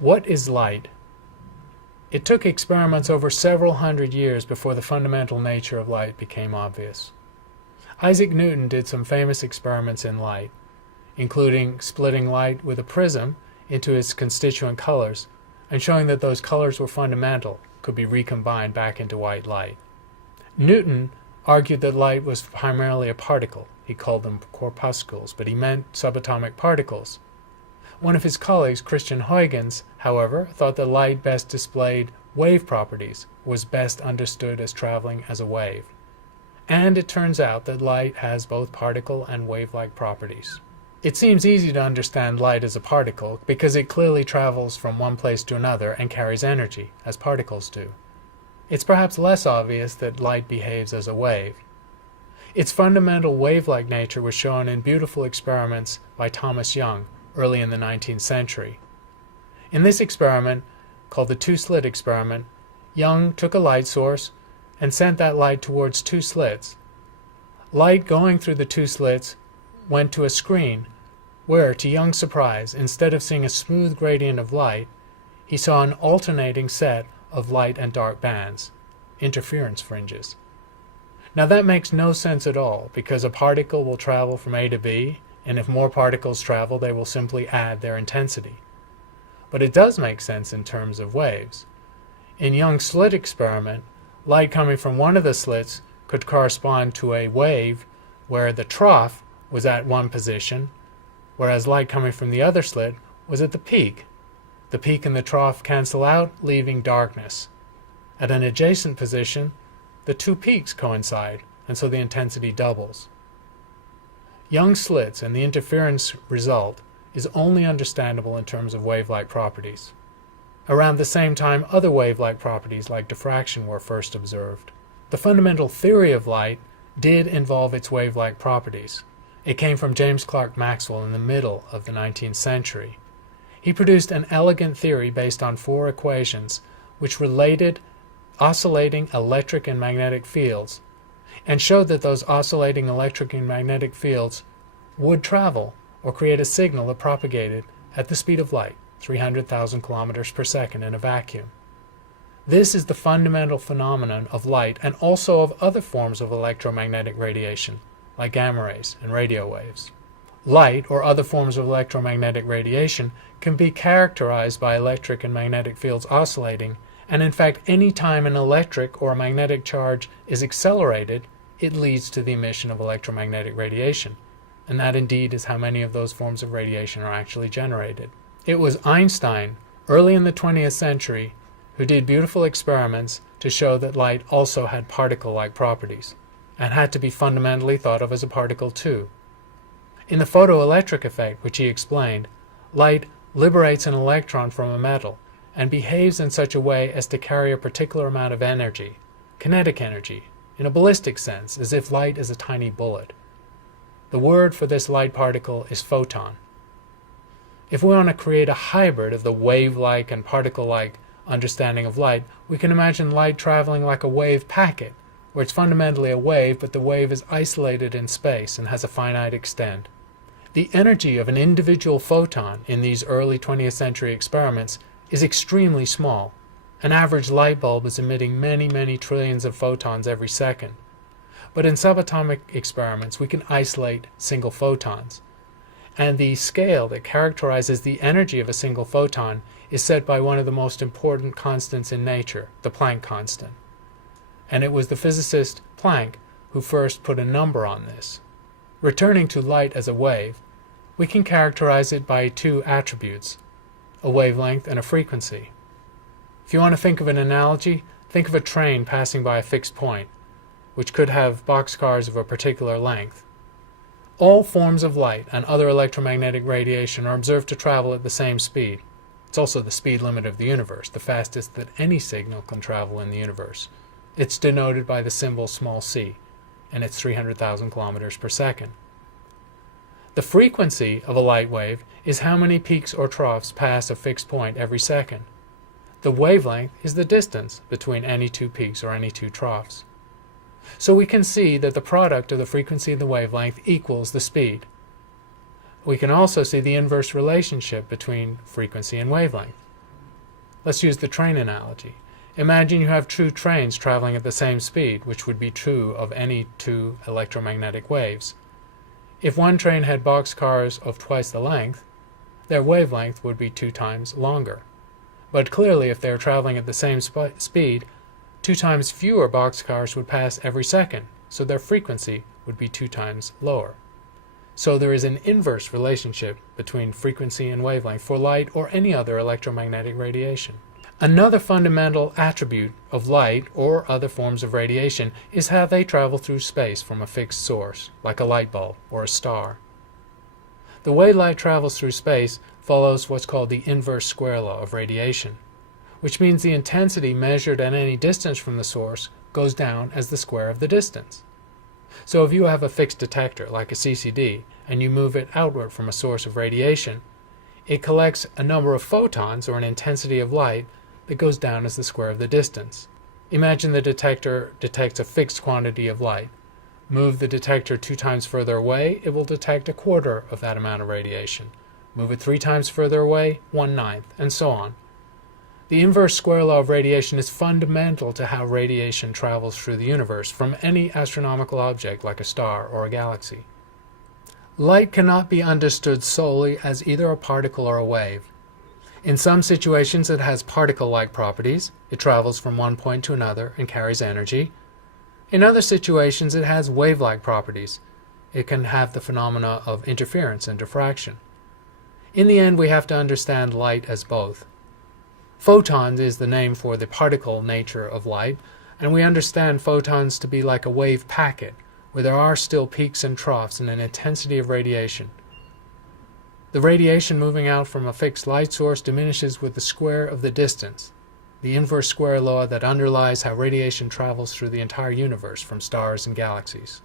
What is light? It took experiments over several hundred years before the fundamental nature of light became obvious. Isaac Newton did some famous experiments in light, including splitting light with a prism into its constituent colors and showing that those colors were fundamental, could be recombined back into white light. Newton argued that light was primarily a particle. He called them corpuscles, but he meant subatomic particles. One of his colleagues, Christian Huygens, however, thought that light best displayed wave properties, was best understood as traveling as a wave. And it turns out that light has both particle and wave-like properties. It seems easy to understand light as a particle because it clearly travels from one place to another and carries energy, as particles do. It's perhaps less obvious that light behaves as a wave. Its fundamental wave-like nature was shown in beautiful experiments by Thomas Young early in the 19th century. In this experiment, called the two-slit experiment, Young took a light source and sent that light towards two slits. Light going through the two slits went to a screen where, to Young's surprise, instead of seeing a smooth gradient of light, he saw an alternating set of light and dark bands, interference fringes. Now that makes no sense at all, because a particle will travel from A to B, and if more particles travel, they will simply add their intensity. But it does make sense in terms of waves. In Young's slit experiment, light coming from one of the slits could correspond to a wave where the trough was at one position, whereas light coming from the other slit was at the peak. The peak and the trough cancel out, leaving darkness. At an adjacent position, the two peaks coincide, and so the intensity doubles. Young's slits and the interference result is only understandable in terms of wave-like properties. Around the same time, other wave-like properties like diffraction were first observed. The fundamental theory of light did involve its wave-like properties. It came from James Clerk Maxwell in the middle of the 19th century. He produced an elegant theory based on four equations which related oscillating electric and magnetic fields and showed that those oscillating electric and magnetic fields would travel or create a signal that propagated at the speed of light, 300,000 kilometers per second in a vacuum. This is the fundamental phenomenon of light and also of other forms of electromagnetic radiation, like gamma rays and radio waves. Light, or other forms of electromagnetic radiation, can be characterized by electric and magnetic fields oscillating, and in fact, any time an electric or a magnetic charge is accelerated, it leads to the emission of electromagnetic radiation. And that indeed is how many of those forms of radiation are actually generated. It was Einstein, early in the 20th century, who did beautiful experiments to show that light also had particle-like properties, and had to be fundamentally thought of as a particle too. In the photoelectric effect, which he explained, light liberates an electron from a metal and behaves in such a way as to carry a particular amount of energy, kinetic energy, in a ballistic sense, as if light is a tiny bullet. The word for this light particle is photon. If we want to create a hybrid of the wave-like and particle-like understanding of light, we can imagine light traveling like a wave packet, where it's fundamentally a wave, but the wave is isolated in space and has a finite extent. The energy of an individual photon in these early 20th century experiments is extremely small. An average light bulb is emitting many, many trillions of photons every second. But in subatomic experiments, we can isolate single photons. And the scale that characterizes the energy of a single photon is set by one of the most important constants in nature, the Planck Constant. And it was the physicist Planck who first put a number on this. Returning to light as a wave, we can characterize it by two attributes, a wavelength and a frequency. If you want to think of an analogy, think of a train passing by a fixed point, which could have boxcars of a particular length. All forms of light and other electromagnetic radiation are observed to travel at the same speed. It's also the speed limit of the universe, the fastest that any signal can travel in the universe. It's denoted by the symbol small c, and it's 300,000 kilometers per second. The frequency of a light wave is how many peaks or troughs pass a fixed point every second. The wavelength is the distance between any two peaks or any two troughs. So we can see that the product of the frequency and the wavelength equals the speed. We can also see the inverse relationship between frequency and wavelength. Let's use the train analogy. Imagine you have two trains traveling at the same speed, which would be true of any two electromagnetic waves. If one train had boxcars of twice the length, their wavelength would be 2 times longer. But clearly, if they are traveling at the same speed, 2 times fewer boxcars would pass every second, so their frequency would be 2 times lower. So there is an inverse relationship between frequency and wavelength for light or any other electromagnetic radiation. Another fundamental attribute of light or other forms of radiation is how they travel through space from a fixed source, like a light bulb or a star. The way light travels through space follows what's called the inverse square law of radiation, which means the intensity measured at any distance from the source goes down as the square of the distance. So if you have a fixed detector, like a CCD, and you move it outward from a source of radiation, it collects a number of photons, or an intensity of light, that goes down as the square of the distance. Imagine the detector detects a fixed quantity of light. Move the detector 2 times further away, it will detect 1/4 of that amount of radiation. Move it 3 times further away, 1/9, and so on. The inverse square law of radiation is fundamental to how radiation travels through the universe from any astronomical object like a star or a galaxy. Light cannot be understood solely as either a particle or a wave. In some situations it has particle-like properties. It travels from one point to another and carries energy. In other situations it has wave-like properties. It can have the phenomena of interference and diffraction. In the end, we have to understand light as both. Photons is the name for the particle nature of light, and we understand photons to be like a wave packet, where there are still peaks and troughs in an intensity of radiation. The radiation moving out from a fixed light source diminishes with the square of the distance, the inverse square law that underlies how radiation travels through the entire universe from stars and galaxies.